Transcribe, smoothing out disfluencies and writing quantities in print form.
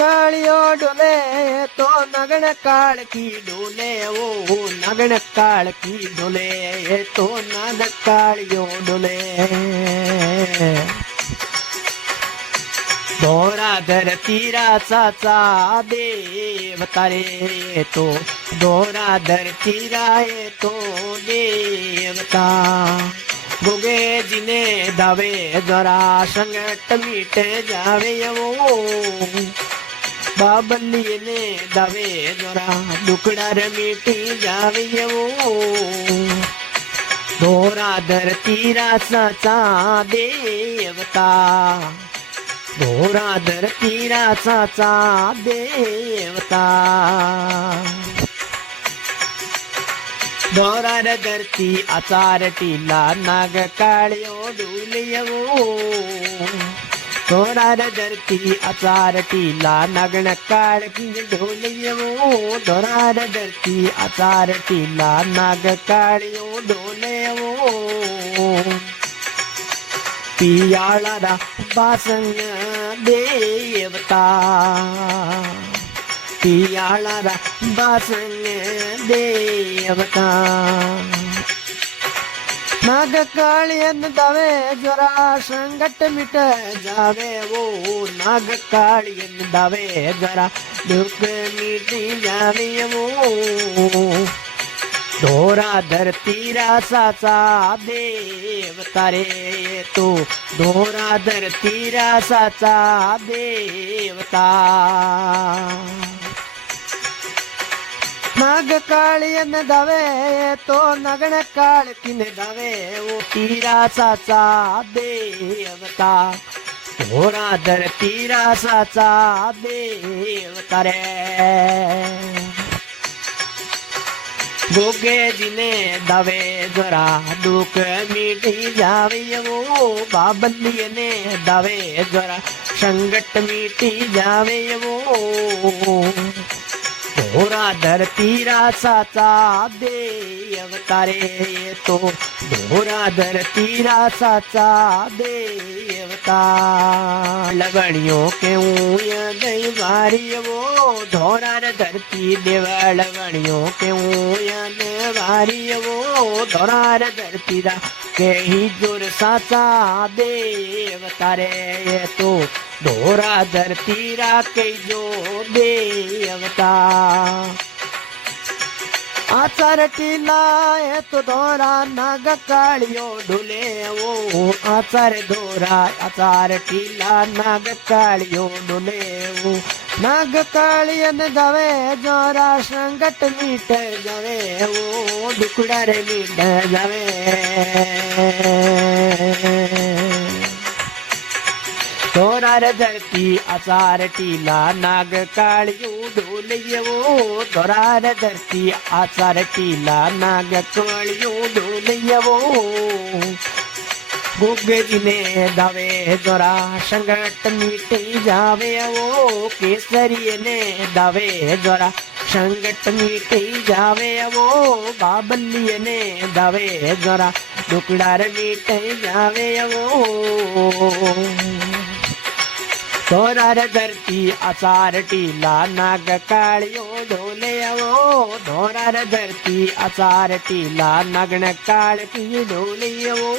कालियो डोले तो नगन काल की डोले ओ नगन काल की डोले तो नग कालियो डोले दोरा धरती राचा देव तारे तो दोरा धरती राय तो देवता गोगे जिने दावे जरा संगट मीटे जावे वो बाबली ने दावे जरा दुकड़ा मीटी जावे वो दोरा धरती राचा देवता दोरा धरती राचा देवता दोरा धरती आचार टीला नाग काळ्यो डुलियवो दोरा धरती आचार टीला नागण काळ की डोलियवो दोरा धरती आचार टीला नाग काळ्यो डोलियवो पियाळा बासंग देवता पियाळा बासंग देवता नाग काळियन दावे जरा संगट मिट जावे वो नाग काळियन दावे जरा दुख मिटी जावे वो दोरा धरती राचा देवता रे तो दोरा धरती राचा देवता नाग काळियन दावे तो नगण काळ किन दावे वो तीरा साचा देवता दोरा धरती राचा देवता रे गोगे जिने दावे जरा दुख मिटी जावे वो बाबली ने दावे जरा संगट मिटी जावे वो दोरा धरती राचा देवता रे तो दोरा धरती राचा देवता लवणियों के दई मारी वो दोरा धरती देव लवणियों के मारी वो दोरा धरती रा के ही जोर साचा देवता रे तो दोरा धरती रा के जो देवता आचार टीला तो दोरा नाग काळियो डोले वो आचार दोरा आचार टीला नाग काळियो डोले वो नाग काळियन दावे जोरा संगट मीट जावे वो दुकड़ा रे मीट जावे दोरा धरती आचार टीला नाग काळियो डोलियवो दोरा धरती आचार टीला नाग काळियो डोलियवो गोगे जिने दावे जोरा संगट मिटी जावे वो केसरी ने दावे जोरा संगट मिटी जावे वो बाबली ने दावे जोरा दुकड़ा मिटे जावे वो दोरा धरती आचार टीला नाग काळियो डोलियवो दोरा धरती आचार टीला नगण काळ की डोलियवो